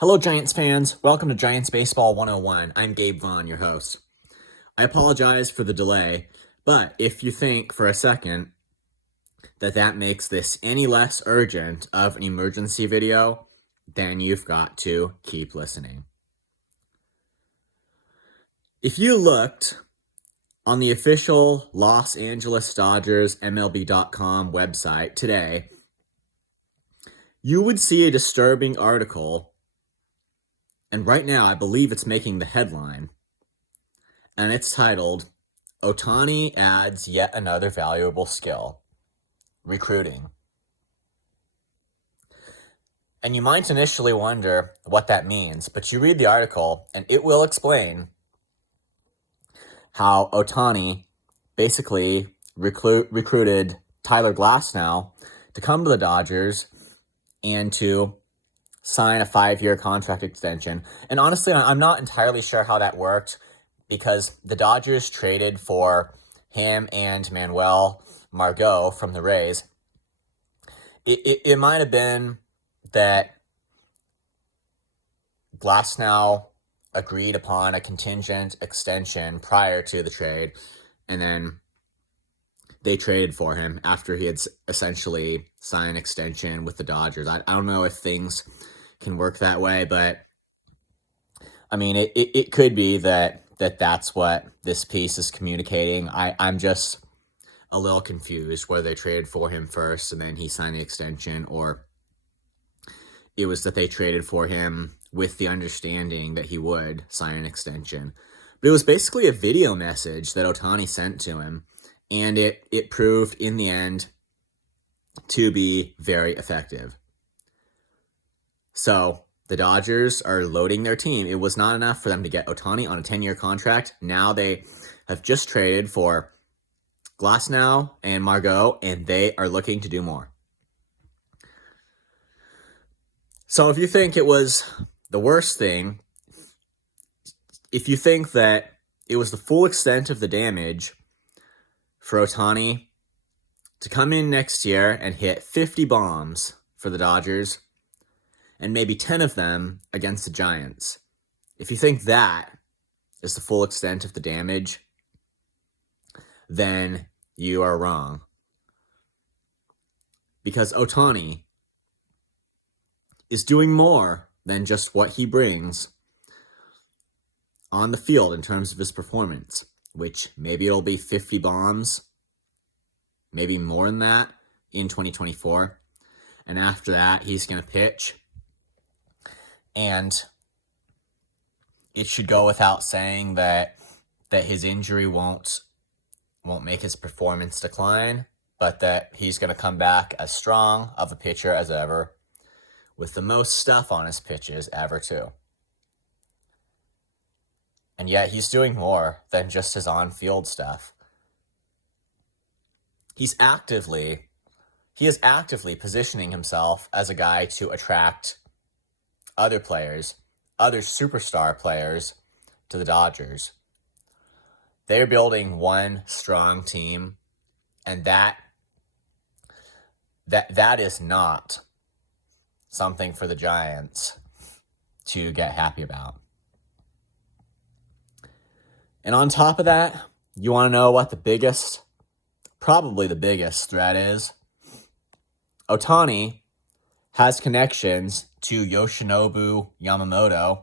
Hello, Giants fans. Welcome to Giants Baseball 101. I'm Gabe Vaughn, your host. I apologize for the delay, but if you think for a second that makes this any less urgent of an emergency video, then you've got to keep listening. If you looked on the official Los Angeles Dodgers MLB.com website today, you would see a disturbing article, and right now I believe it's making the headline, and it's titled, Ohtani adds yet another valuable skill, recruiting. And you might initially wonder what that means, but you read the article and it will explain how Ohtani basically recruited Tyler Glasnow to come to the Dodgers and to sign a 5-year contract extension. And honestly, I'm not entirely sure how that worked, because the Dodgers traded for him and Manuel Margot from the Rays. It might have been that Glasnow agreed upon a contingent extension prior to the trade, and then they traded for him after he had essentially signed an extension with the Dodgers. I don't know if things can work that way, but I mean, it could be that's what this piece is communicating. I'm just a little confused whether they traded for him first and then he signed the extension, or it was that they traded for him with the understanding that he would sign an extension. But it was basically a video message that Ohtani sent to him, and it proved in the end to be very effective. So the Dodgers are loading their team. It was not enough for them to get Ohtani on a 10-year contract. Now they have just traded for Glasnow and Margot, and they are looking to do more. So if you think it was the worst thing, if you think that it was the full extent of the damage for Ohtani to come in next year and hit 50 bombs for the Dodgers, and maybe 10 of them against the Giants, if you think that is the full extent of the damage, then you are wrong. Because Ohtani is doing more than just what he brings on the field in terms of his performance, which maybe it'll be 50 bombs, maybe more than that in 2024. And after that, he's going to pitch. And it should go without saying that his injury won't make his performance decline, but that he's going to come back as strong of a pitcher as ever, with the most stuff on his pitches ever too. And yet he's doing more than just his on-field stuff. He is actively positioning himself as a guy to attract other players, other superstar players to the Dodgers. They're building one strong team, and that is not something for the Giants to get happy about. And on top of that, you want to know what probably the biggest threat is? Ohtani has connections to Yoshinobu Yamamoto.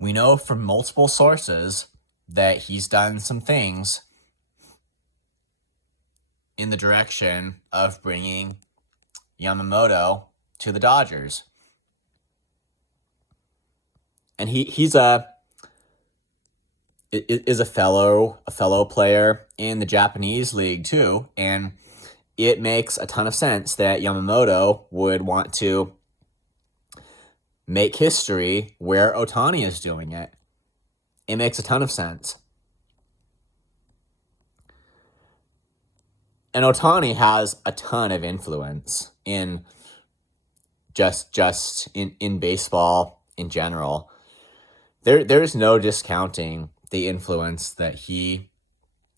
We know from multiple sources that he's done some things in the direction of bringing Yamamoto to the Dodgers. And he's a fellow player in the Japanese league too, and it makes a ton of sense that Yamamoto would want to make history where Ohtani is doing it. It makes a ton of sense. And Ohtani has a ton of influence in just in baseball in general. There's no discounting the influence that he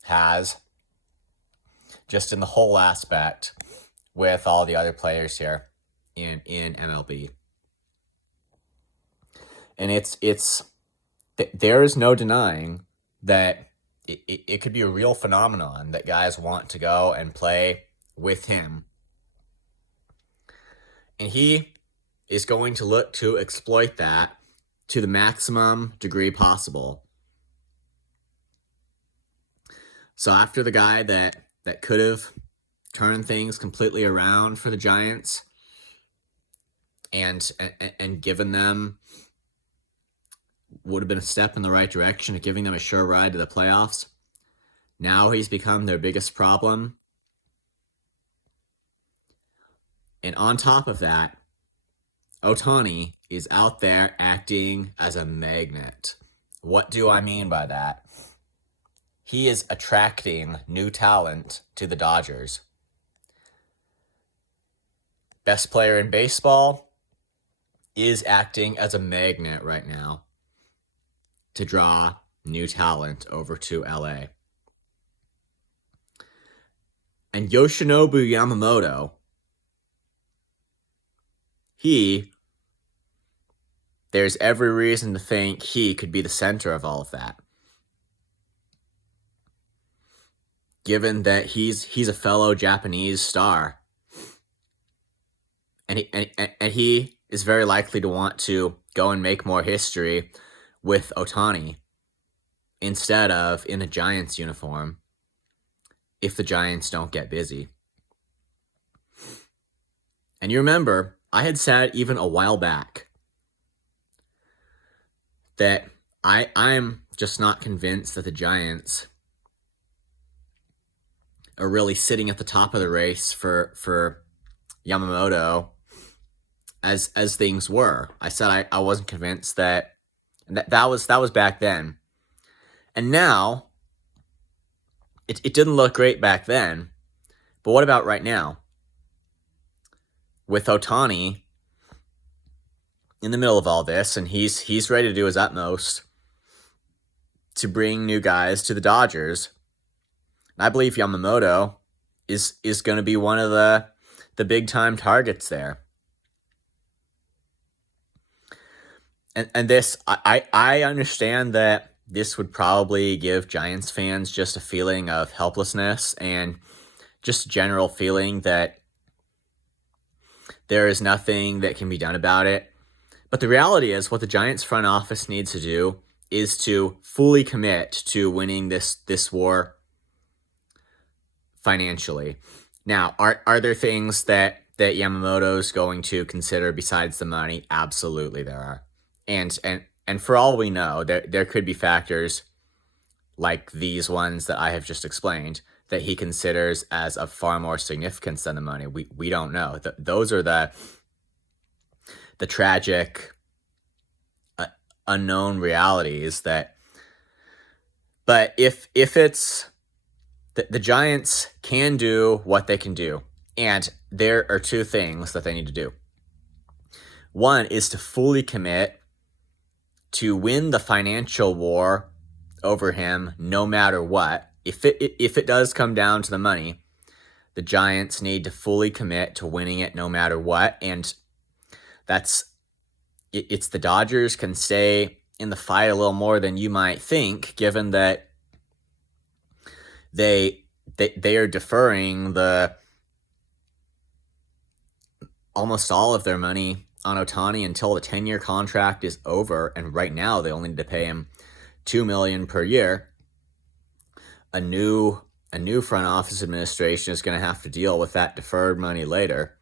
has just in the whole aspect with all the other players here in MLB. And there is no denying that it could be a real phenomenon that guys want to go and play with him. And he is going to look to exploit that to the maximum degree possible. So after the guy that could have turned things completely around for the Giants and given them, would have been a step in the right direction of giving them a sure ride to the playoffs, now he's become their biggest problem. And on top of that, Ohtani is out there acting as a magnet. What do I mean by that? He is attracting new talent to the Dodgers. Best player in baseball is acting as a magnet right now to draw new talent over to LA. And Yoshinobu Yamamoto, there's every reason to think he could be the center of all of that. Given that he's a fellow Japanese star. And he is very likely to want to go and make more history with Ohtani instead of in a Giants uniform if the Giants don't get busy. And you remember, I had said even a while back that I'm just not convinced that the Giants are really sitting at the top of the race for Yamamoto as things were. I said I wasn't convinced that was back then. And now it didn't look great back then. But what about right now? With Ohtani in the middle of all this, and he's ready to do his utmost to bring new guys to the Dodgers. And I believe Yamamoto is going to be one of the big time targets there. And this, I understand that this would probably give Giants fans just a feeling of helplessness and just a general feeling that there is nothing that can be done about it. But the reality is what the Giants front office needs to do is to fully commit to winning this war financially. Now, are there things that Yamamoto's going to consider besides the money? Absolutely there are. And for all we know, there could be factors like these ones that I have just explained that he considers as of far more significance than the money. We don't know. Those are the tragic unknown realities that. But if it's the Giants can do what they can do, and there are two things that they need to do. One is to fully commit to win the financial war over him no matter what. If it does come down to the money, the Giants need to fully commit to winning it no matter what. And it's the Dodgers can stay in the fight a little more than you might think, given that they are deferring almost all of their money on Ohtani until the 10-year contract is over, and right now they only need to pay him $2 million per year. A new front office administration is going to have to deal with that deferred money later.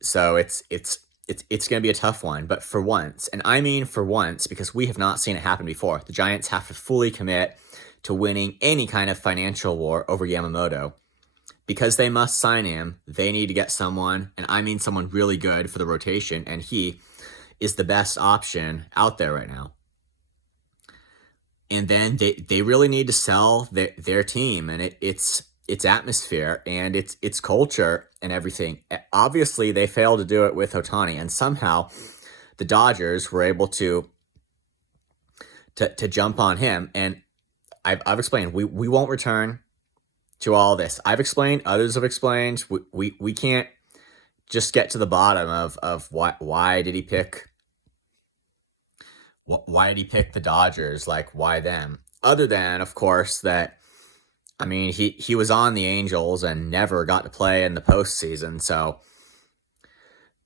So it's going to be a tough one. But for once, and I mean for once, because we have not seen it happen before, the Giants have to fully commit to winning any kind of financial war over Yamamoto. Because they must sign him, they need to get someone, and I mean someone really good for the rotation, and he is the best option out there right now. And then they really need to sell their team and its atmosphere and its culture and everything. Obviously, they failed to do it with Ohtani, and somehow the Dodgers were able to jump on him. And I've explained we won't return to all this. I've explained, others have explained. We can't just get to the bottom of why did he pick Why did he pick the Dodgers? Like, why them? Other than, of course, that, I mean, he was on the Angels and never got to play in the postseason. So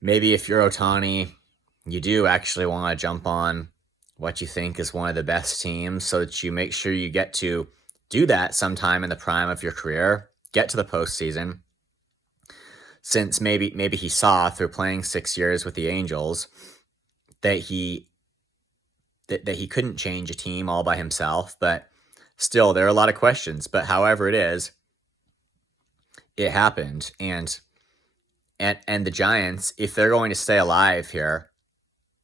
maybe if you're Ohtani, you do actually want to jump on what you think is one of the best teams so that you make sure you get to do that sometime in the prime of your career, get to the postseason. Since maybe he saw through playing 6 years with the Angels that he couldn't change a team all by himself, but still there are a lot of questions. But however it is, it happened. And the Giants, if they're going to stay alive here,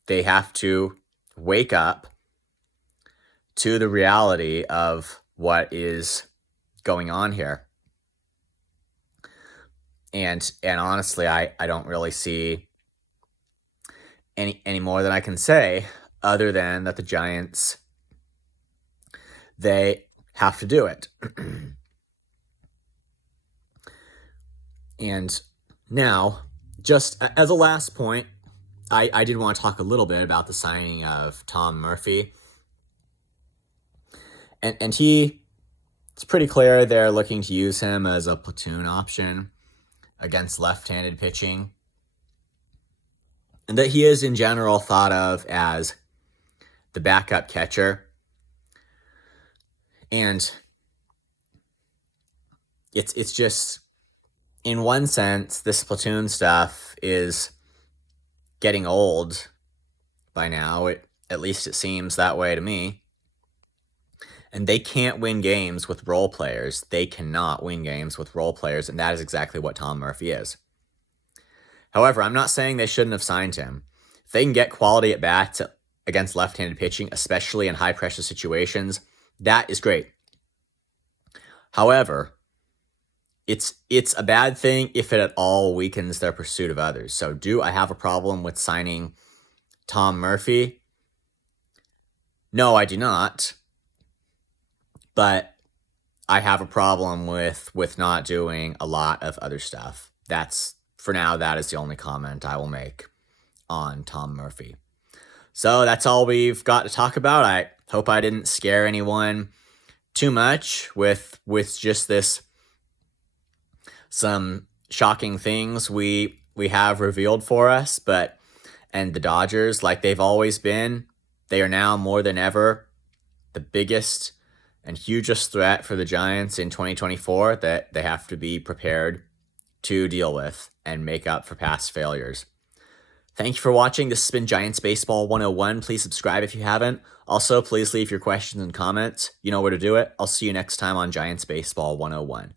they have to wake up to the reality of what is going on here. And honestly, I don't really see any more than I can say other than that the Giants, they have to do it. And now, just as a last point, I did want to talk a little bit about the signing of Tom Murphy. And it's pretty clear they're looking to use him as a platoon option against left-handed pitching. And that he is in general thought of as the backup catcher. And it's just, in one sense, this platoon stuff is getting old by now. At least it seems that way to me. And they can't win games with role players. They cannot win games with role players, and that is exactly what Tom Murphy is. However, I'm not saying they shouldn't have signed him. If they can get quality at bats against left-handed pitching, especially in high-pressure situations, that is great. However, it's a bad thing if it at all weakens their pursuit of others. So do I have a problem with signing Tom Murphy? No, I do not. But I have a problem with not doing a lot of other stuff. For now, that is the only comment I will make on Tom Murphy. So that's all we've got to talk about. I hope I didn't scare anyone too much with just this, some shocking things we have revealed for us. And the Dodgers, like they've always been, they are now more than ever the biggest and hugest threat for the Giants in 2024 that they have to be prepared to deal with and make up for past failures. Thank you for watching. This has been Giants Baseball 101. Please subscribe if you haven't. Also, please leave your questions and comments. You know where to do it. I'll see you next time on Giants Baseball 101.